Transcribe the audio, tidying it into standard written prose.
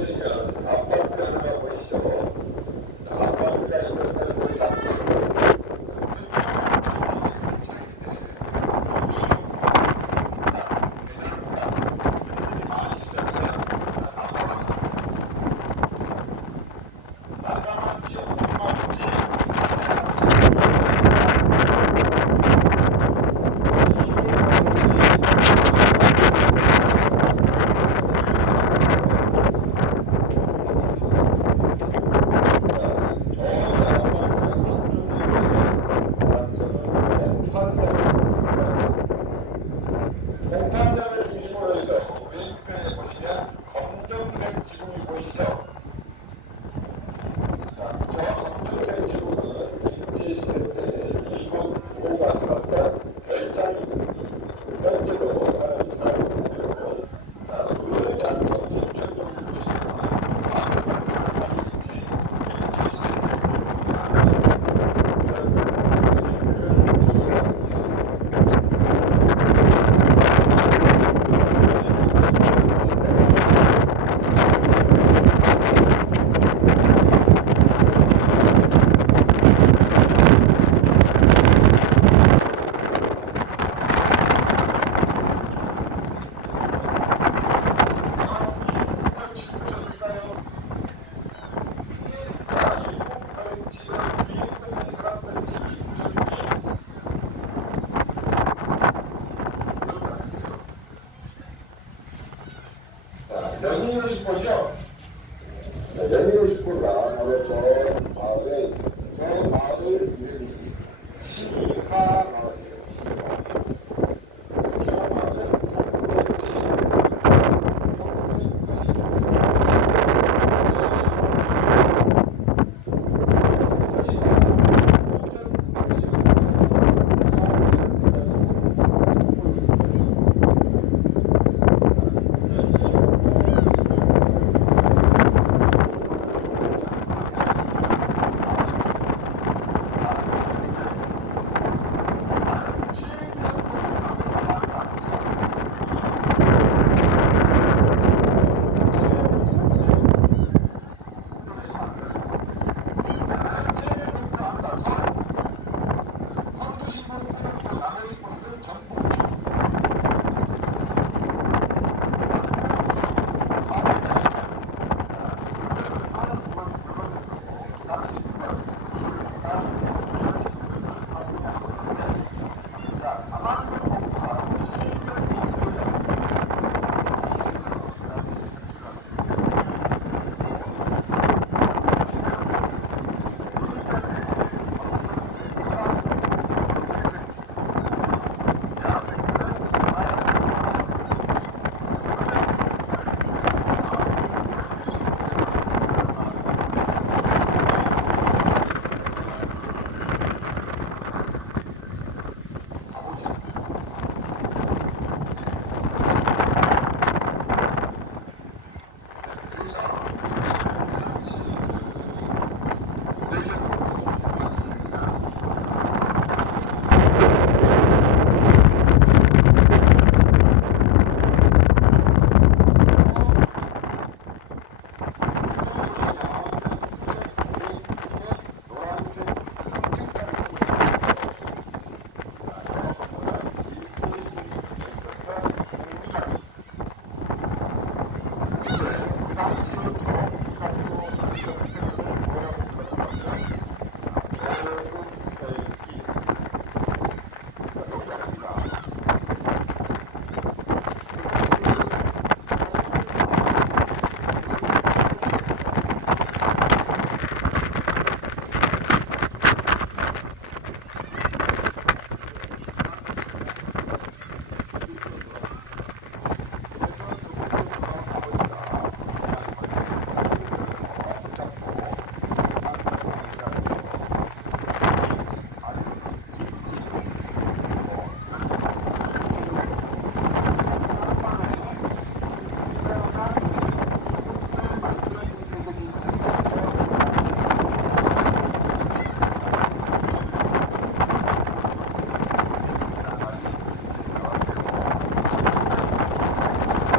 보시면 아파트 하나가 보이시죠? 아파트가 있었던 그 장소를 공판장을 중심으로 해서 왼편에 보시면 검정색 지붕이 보이시죠? 자, 저 검정색 지붕은 일제시대 때 일본 부호가 세웠던 별장입니다. 현재도 사람이 살고 있고, 자, 그 장소지 편적을 보시면 아스팔트가 달려있지 일제시대 때 그런 집들을 보실 수가 있습니다. 연인의식보죠? 연인의식보가 바로 저 마을에 있습니다. 저 마을 이름이 시하마을.